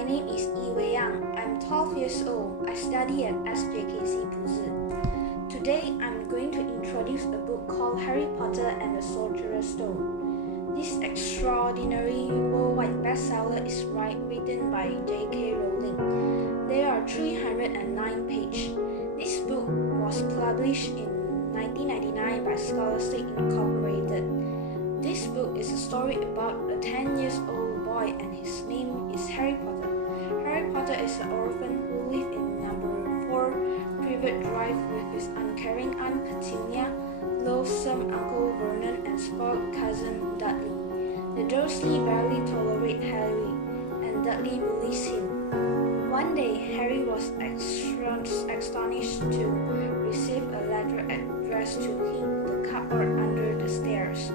My name is Yi Wei Yang. I'm 12 years old. I study at SJKC Puzi. Today, I'm going to introduce a book called Harry Potter and the Sorcerer's Stone. This extraordinary worldwide bestseller is written by J.K. Rowling. There are 309 pages. This book was published in 1999 by Scholastic Incorporated. This book is a story about a 10-year-old boy and his name is Harry Potter. Harry Potter is an orphan who lives in number 4 Privet Drive with his uncaring Aunt Petunia, loathsome Uncle Vernon, and spoiled cousin Dudley. The Dursley barely tolerate Harry, and Dudley bullies him. One day, Harry was astonished to receive a letter addressed to him in the cupboard under the stairs.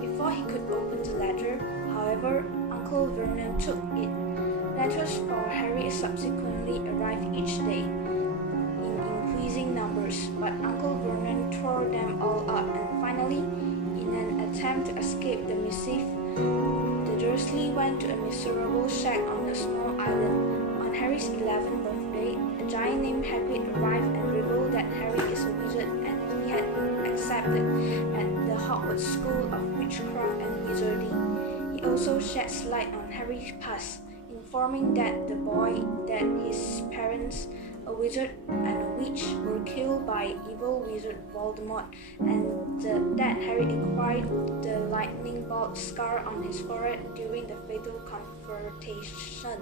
Before he could open the letter, however, Uncle Vernon took it. Letters for Harry subsequently arrived each day in increasing numbers, but Uncle Vernon tore them all up, and finally, in an attempt to escape the missive, the Dursley went to a miserable shack on a small island. On Harry's 11th birthday, a giant named Hagrid arrived and revealed that Harry is a wizard and he had been accepted at the Hogwarts School of Witchcraft and Wizardry. He also sheds light on Harry's past, informing that the boy that his parents, a wizard and a witch, were killed by evil wizard Voldemort, and that Harry acquired the lightning bolt scar on his forehead during the fatal confrontation.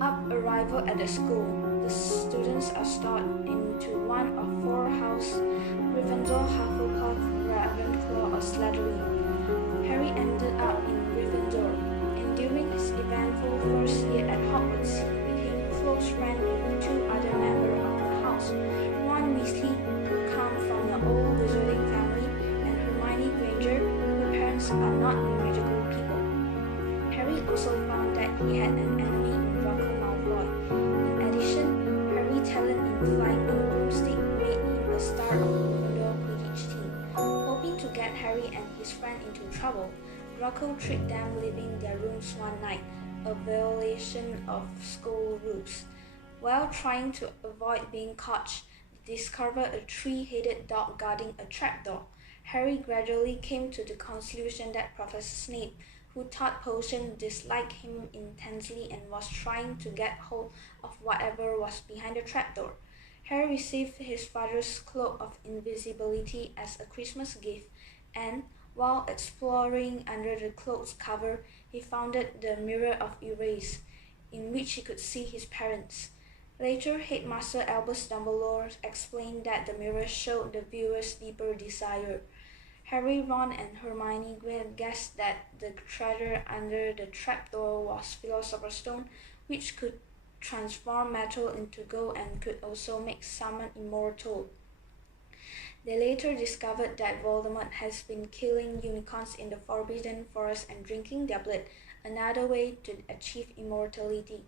Up arrival at the school, the students are started into one of 4 houses: Gryffindor, Hufflepuff, Ravenclaw, or Slytherin. Harry ended up in Gryffindor, and during his eventful first year at Hogwarts, he became close friends with 2 other members of the house: Ron Weasley, who comes from an old wizarding family, and Hermione Granger, whose parents are not magical people. Harry also found that he had an enemy in Draco Malfoy. In addition, Harry's talent in flying on a broomstick made him a star of the Gryffindor Quidditch team. Hoping to get Harry and his friend into trouble, Draco tricked them leaving their rooms one night, a violation of school rules. While trying to avoid being caught, they discovered a 3-headed dog guarding a trapdoor. Harry gradually came to the conclusion that Professor Snape, who taught potions, disliked him intensely and was trying to get hold of whatever was behind the trapdoor. Harry received his father's cloak of invisibility as a Christmas gift, and while exploring under the cloak's cover, he found the Mirror of Erase, in which he could see his parents. Later, Headmaster Albus Dumbledore explained that the mirror showed the viewer's deeper desire. Harry, Ron, and Hermione guessed that the treasure under the trapdoor was Philosopher's Stone, which could transform metal into gold and could also make someone immortal. They later discovered that Voldemort has been killing unicorns in the Forbidden Forest and drinking their blood, another way to achieve immortality.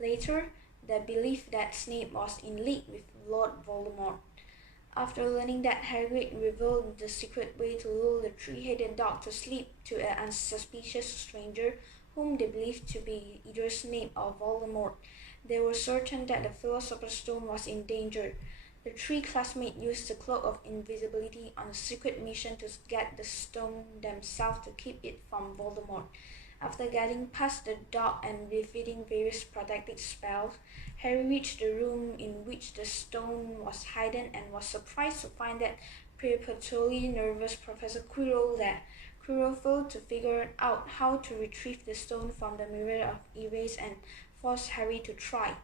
Later, they believed that Snape was in league with Lord Voldemort. After learning that Hagrid revealed the secret way to lure the 3-headed dog to sleep to an unsuspicious stranger, whom they believed to be either Snape or Voldemort, they were certain that the Philosopher's Stone was in danger. The 3 classmates used the Cloak of Invisibility on a secret mission to get the stone themselves to keep it from Voldemort. After getting past the dog and defeating various protective spells, Harry reached the room in which the stone was hidden and was surprised to find that perpetually nervous Professor Quirrell there. Quirrell failed to figure out how to retrieve the stone from the Mirror of Erase and forced Harry to try.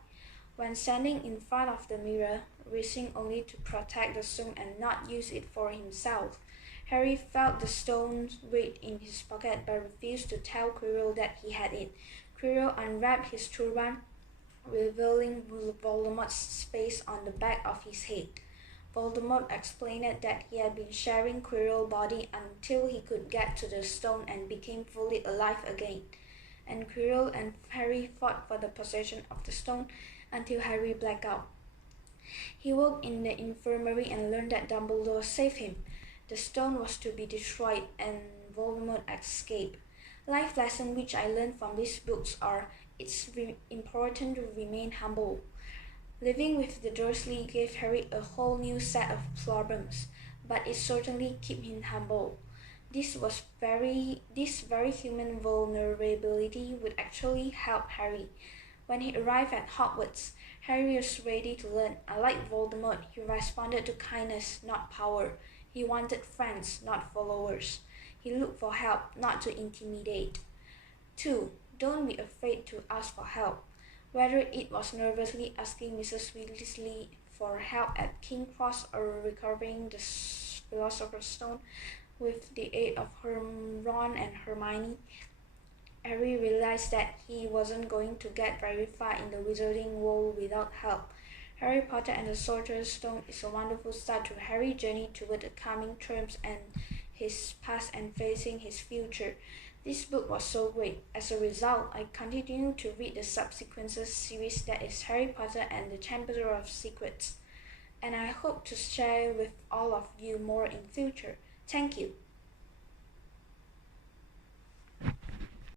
When standing in front of the mirror, wishing only to protect the stone and not use it for himself, Harry felt the stone's weight in his pocket but refused to tell Quirrell that he had it. Quirrell unwrapped his turban, revealing Voldemort's face on the back of his head. Voldemort explained that he had been sharing Quirrell's body until he could get to the stone and became fully alive again. And Quirrell and Harry fought for the possession of the stone until Harry blacked out. He woke in the infirmary and learned that Dumbledore saved him. The stone was to be destroyed and Voldemort escaped. Life lessons which I learned from these books are: it's important to remain humble. Living with the Dursley gave Harry a whole new set of problems, but it certainly kept him humble. This very human vulnerability would actually help Harry. When he arrived at Hogwarts, Harry was ready to learn. Unlike Voldemort, he responded to kindness, not power. He wanted friends, not followers. He looked for help, not to intimidate. 2. Don't be afraid to ask for help. Whether it was nervously asking Mrs. Weasley for help at King's Cross or recovering the Philosopher's Stone with the aid of Ron and Hermione, Harry realized that he wasn't going to get very far in the wizarding world without help. Harry Potter and the Sorcerer's Stone is a wonderful start to Harry's journey toward the coming terms and his past and facing his future. This book was so great. As a result, I continue to read the subsequent series that is Harry Potter and the Chamber of Secrets, and I hope to share with all of you more in future. Thank you.